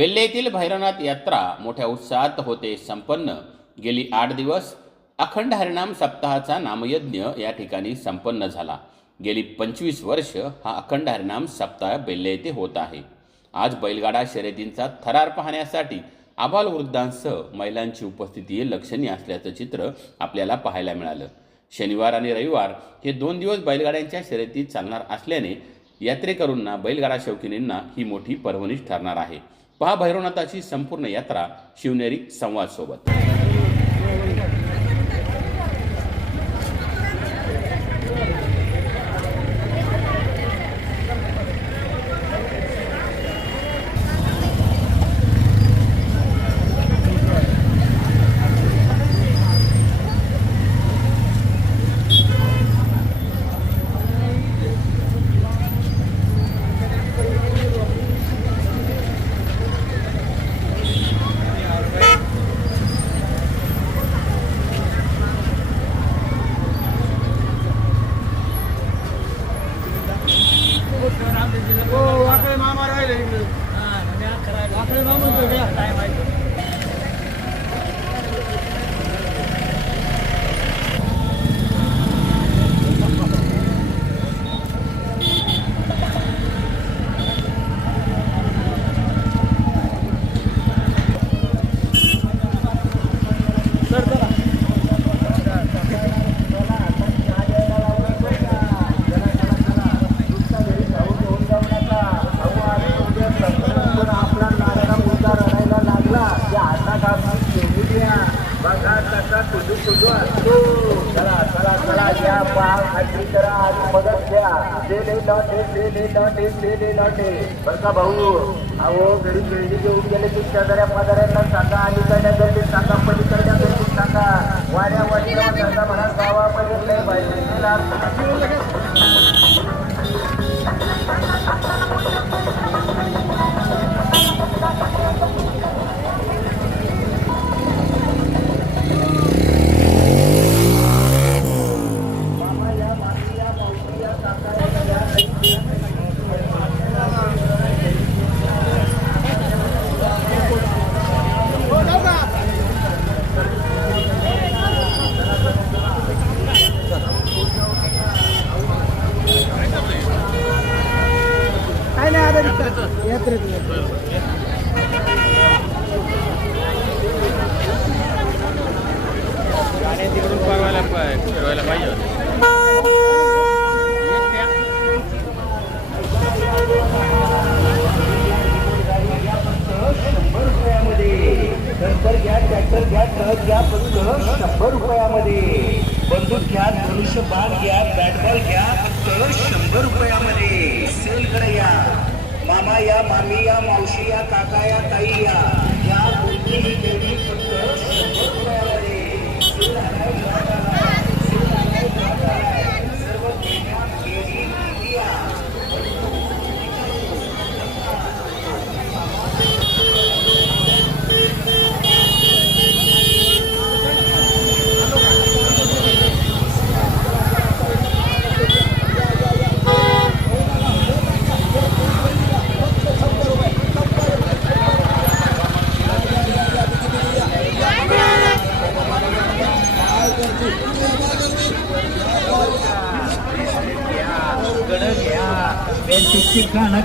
बेल्ले येथील भैरवनाथ यात्रा मोठ्या उत्साहात होते संपन्न. गेली आठ दिवस अखंड हरिनाम सप्ताहाचा नामयज्ञ या ठिकाणी संपन्न झाला. गेली पंचवीस वर्ष हा अखंड हरिनाम सप्ताह बेल्ले येथे होत आहे. आज बैलगाडा शर्यतींचा थरार पाहण्यासाठी आबालवृद्धांसह महिलांची उपस्थिती लक्षणीय असल्याचं चित्र आपल्याला पाहायला मिळालं. शनिवार आणि रविवार हे दोन दिवस बैलगाड्यांच्या शर्यतीत चालणार असल्याने यात्रेकरूंना बैलगाडा शौकीनींना ही मोठी पर्वणीच ठरणार आहे. पहा भैरवनाथाची संपूर्ण यात्रा शिवनेरी संवाद का भाऊ. अहो घरी खेळणी घेऊन गेले की शेजाऱ्या पाजाऱ्यांना सांगा अलीकडल्या गर्दीत सांगा पलीकडल्या गर्दीत सांगा. वाड्या वाडीला सांगा म्हणा गावापर्यंत लय पाहिजे Нет, ребят.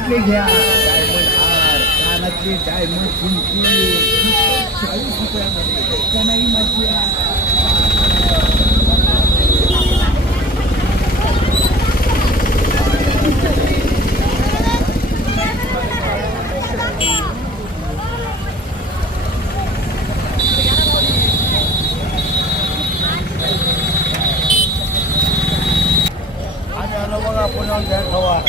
कानातले घ्या? डायमंड हार कानातली डायमंड झुमकी चाळीस रुपयामध्ये कणाई मज्जा. आम्ही आलो बघा घ्या खवा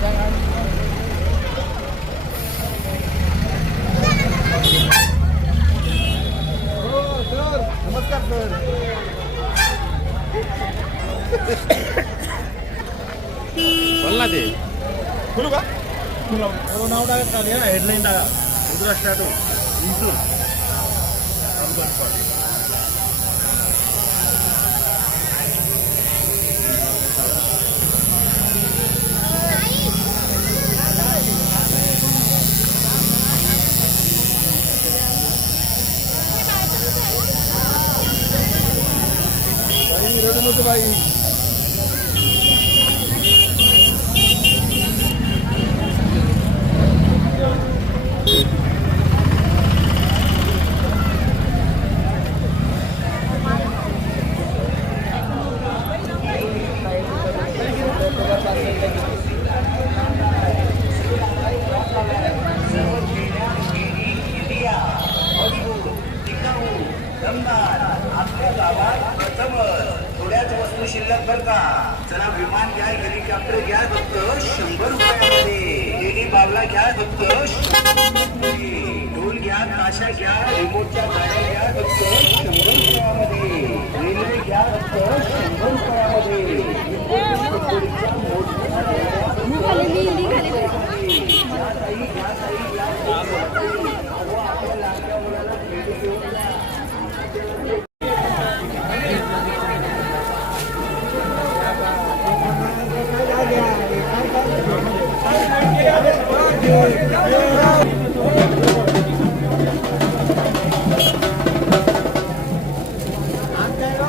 guys. बोल ना ते खुलू का खुला नाव टाका हेडलाईन टाका गुजरात स्टार्ट होईल घ्या हेलिकॉप्टर घ्या फक्त. शंभर रुपयामध्ये. हेली बावला घ्या फक्त. ढोल घ्या ताशा घ्या रिमोटच्या गाड्या घ्या फक्त. शंभर रुपयामध्ये. रेल्वे घ्या फक्त. शंभर रुपयामध्ये.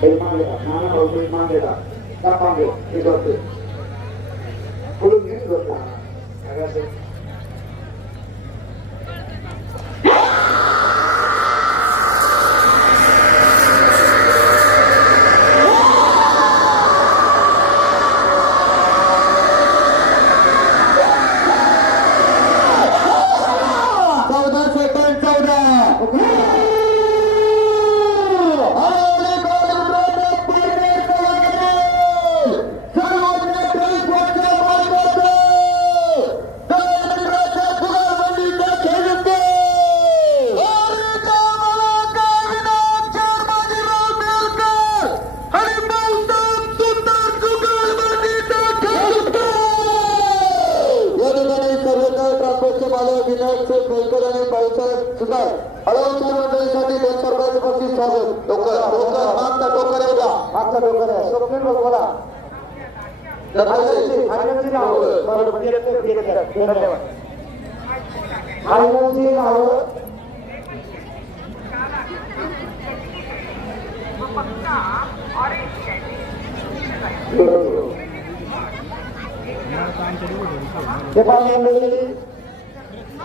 பெருமாண்டேதா நானும் ஒரு பெருமாண்டேதா தப்பாண்டு இது ஒரு குழு மீன் கொடுத்தாங்க स्वागत टोकर टोकर मागचा टोकर मागचा आहे स्वप्नील बघ बोला. फायनलची नावं.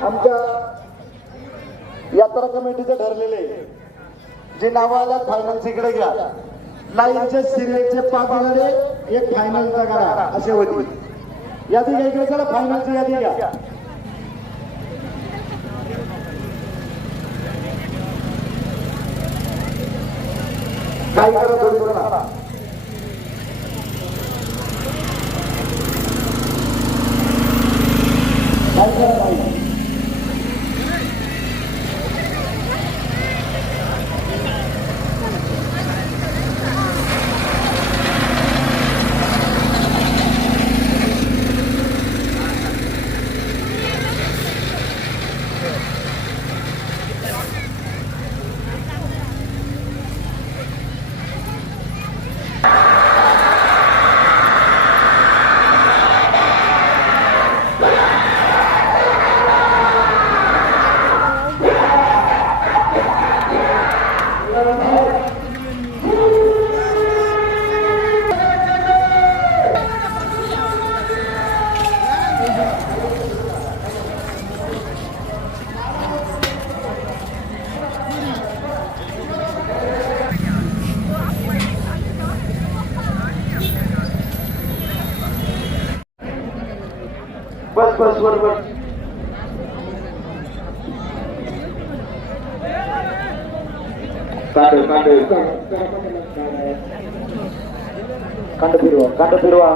आमच्या यात्रा कमिटीचे ठरलेले जे नावं आलं फायनल इकडे घ्या. लाईनचे सिरियलचे पाच एक फायनलचा करा असे होते यादी घ्या इकडे चला फायनलची यादी घ्या. काय करा बस बस वर बस कांड कांड कांड फिरवा कांड फिरवा